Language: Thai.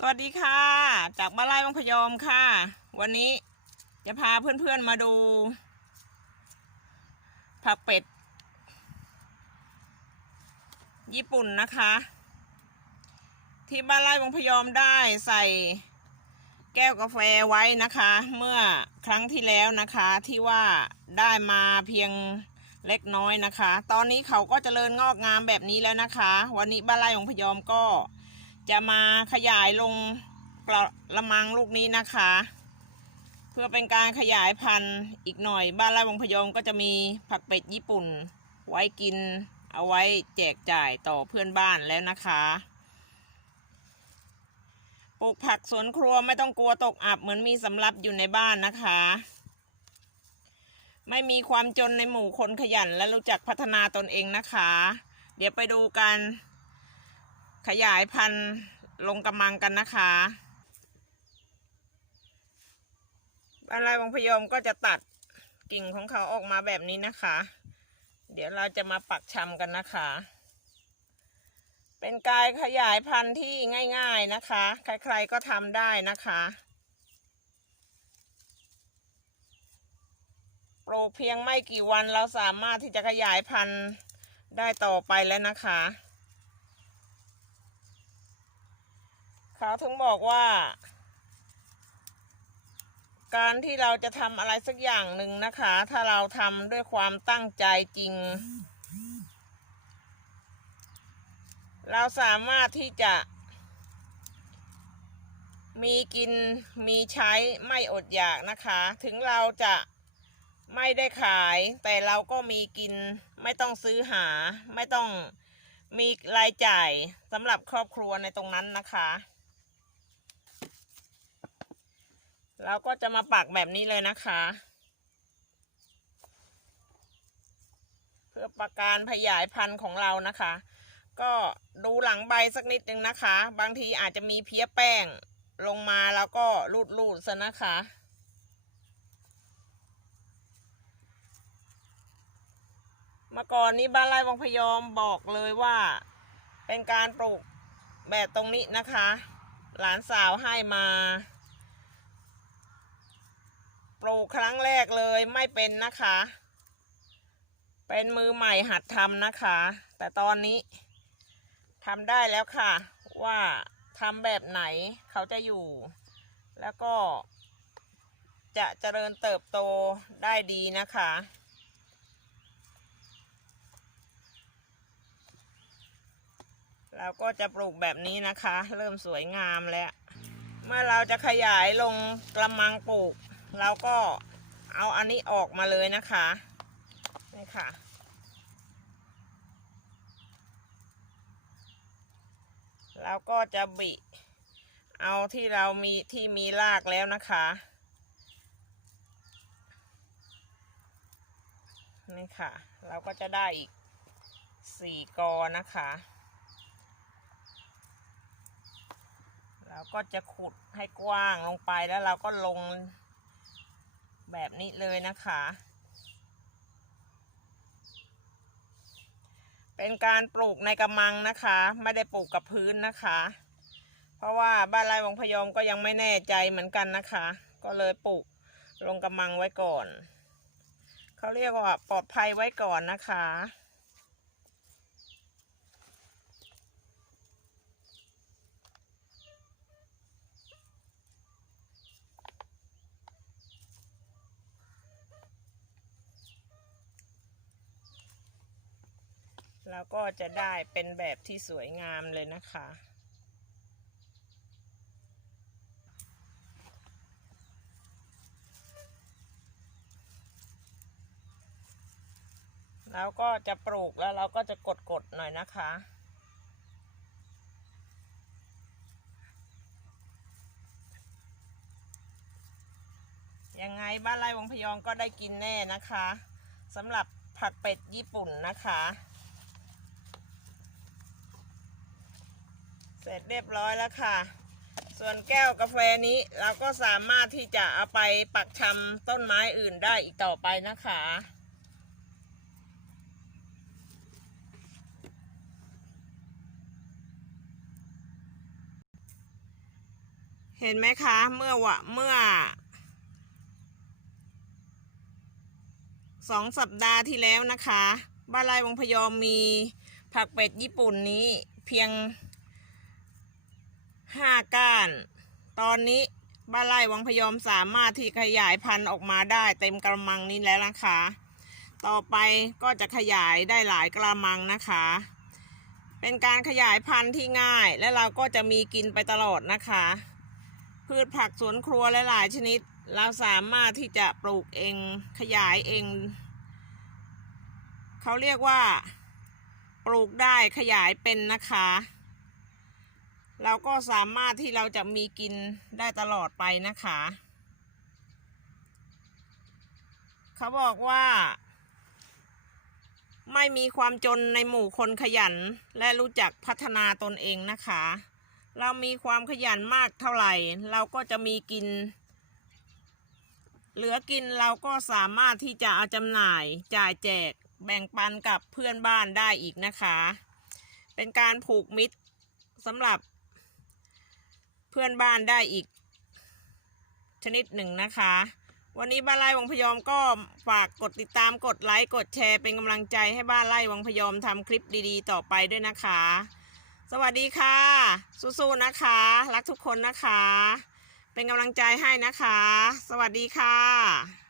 สวัสดีค่ะ จากบ้านไร่บางพยอมค่ะ วันนี้จะพาเพื่อนๆมาดู ผักเป็ด ญี่ปุ่นนะคะ ที่บ้านไร่บางพยอมได้ใส่แก้วกาแฟไว้นะคะ เมื่อครั้งที่แล้วนะคะที่ว่าได้มาเพียงเล็กน้อยนะคะ ตอนนี้เขาก็เจริญงอกงามแบบนี้แล้วนะคะ วันนี้บ้านไร่บางพยอมก็ จะมาขยายลงกระละมังลูกนี้นะคะ เพื่อเป็นการขยายพันธุ์อีกหน่อย บ้านไร่วงพยอมก็จะมีผักเป็ดญี่ปุ่น ไว้กินเอาไว้แจกจ่ายต่อเพื่อนบ้านแล้วนะคะปลูกผักสวนครัวไม่ต้องกลัวตกอับเหมือนมีสำรับอยู่ในบ้านนะคะ ไม่มีความจนในหมู่คนขยันและรู้จักพัฒนาตนเองนะคะ เดี๋ยวไปดูกัน ขยายพันธุ์ลงกำมังกันนะคะบ้านไร่วังพยอมก็จะตัดกิ่งของเขาออกมาแบบนี้นะคะ เดี๋ยวเราจะมาปักชำกันนะคะ เป็นการขยายพันธุ์ที่ง่ายๆนะคะ ใครๆก็ทำได้นะคะปลูกเพียงไม่กี่วันเราสามารถที่จะขยายพันธุ์ได้ต่อไปแล้วนะคะ เขาถึงบอกว่า การที่เราจะทำอะไรสักอย่างหนึ่งนะคะ ถ้าเราทำด้วยความตั้งใจจริง เราสามารถที่จะ มีกินมีใช้ไม่อดอยากนะคะ ถึงเราจะไม่ได้ขาย แต่เราก็มีกินไม่ต้องซื้อหา ไม่ต้องมีรายจ่ายสำหรับครอบครัวในตรงนั้นนะคะ เราก็จะมาปักแบบนี้เลยนะคะ เพื่อประการขยายพันธุ์ของเรานะคะ ก็ดูหลังใบสักนิดนึงนะคะ บางทีอาจจะมีเพี้ยแป้งลงมาแล้วก็รูดๆซะนะคะเมื่อก่อนนี้บ้านไร่วังพยอมบอกเลยว่า เป็นการปลูกแบบตรงนี้นะคะ หลานสาวให้มา ปลูกครั้งแรกเลยไม่เป็นนะคะ เป็นมือใหม่หัดทำนะคะ แต่ตอนนี้ทำได้แล้วค่ะ ว่าทำแบบไหนเขาจะอยู่ แล้วก็ จะเจริญเติบโตได้ดีนะคะเราก็จะปลูกแบบนี้นะคะ เริ่มสวยงามแล้ว เมื่อเราจะขยายลงกระมังปลูก เราก็เอาอันนี้ออกมาเลยนะคะนี่ค่ะ เราก็จะบิเอาที่เรามีที่มีรากแล้วนะคะนี่ค่ะ เราก็จะได้อีกสี่กอนะคะ เราก็จะขุดให้กว้างลงไปแล้วเราก็ลง แบบนี้เลยนะคะ เป็นการปลูกในกระมังนะคะ ไม่ได้ปลูกกับพื้นนะคะ เพราะว่าบ้านไร่วงพยอมก็ยังไม่แน่ใจเหมือนกันนะคะ ก็เลยปลูกลงกระมังไว้ก่อน เขาเรียกว่าปลอดภัยไว้ก่อนนะคะ แล้วก็จะได้เป็นแบบที่สวยงามเลยนะคะ แล้วก็จะปลูกแล้วเราก็จะกดๆหน่อยนะคะยังไงบ้านไร่วงพยองก็ได้กินแน่นะคะสำหรับผักเป็ดญี่ปุ่นนะคะ เสร็จเรียบร้อยแล้วค่ะ ส่วนแก้วกาแฟนี้เราก็สามารถที่จะเอาไปปักชำต้นไม้อื่นได้อีกต่อไปนะคะเห็นไหมคะ เมื่อวะเมื่อสองสัปดาห์ที่แล้วนะคะ บ้านไร่วังพยอมมีผักเป็ดญี่ปุ่นนี้เพียง ห้าก้าน ตอนนี้บ้านไร่วังพยอมสามารถที่ขยายพันธุ์ออกมาได้เต็มกระมังนี้แล้วนะคะ ต่อไปก็จะขยายได้หลายกระมังนะคะ เป็นการขยายพันธุ์ที่ง่าย และเราก็จะมีกินไปตลอดนะคะ พืชผักสวนครัวหลายชนิด เราสามารถที่จะปลูกเองขยายเอง เขาเรียกว่า ปลูกได้ขยายเป็นนะคะ เราก็สามารถที่เราจะมีกินได้ตลอดไปนะคะ เขาบอกว่า ไม่มีความจนในหมู่คนขยัน และรู้จักพัฒนาตนเองนะคะ เรามีความขยันมากเท่าไหร่ เราก็จะมีกิน เหลือกินเราก็สามารถที่จะเอาจำหน่ายจ่ายแจกแบ่งปันกับเพื่อนบ้านได้อีกนะคะ เป็นการผูกมิตรสำหรับ พื่อนบ้านได้อีก ชนิดหนึ่งนะคะ วันนี้บ้านไร่วังพยอมก็ฝากกดติดตามกดไลค์กดแชร์เป็นกำลังใจให้บ้านไร่วังพยอมทำคลิปดีๆ ต่อไปด้วยนะคะ สวัสดีค่ะ สู้ๆนะคะ รักทุกคนนะคะ เป็นกำลังใจให้นะคะ สวัสดีค่ะ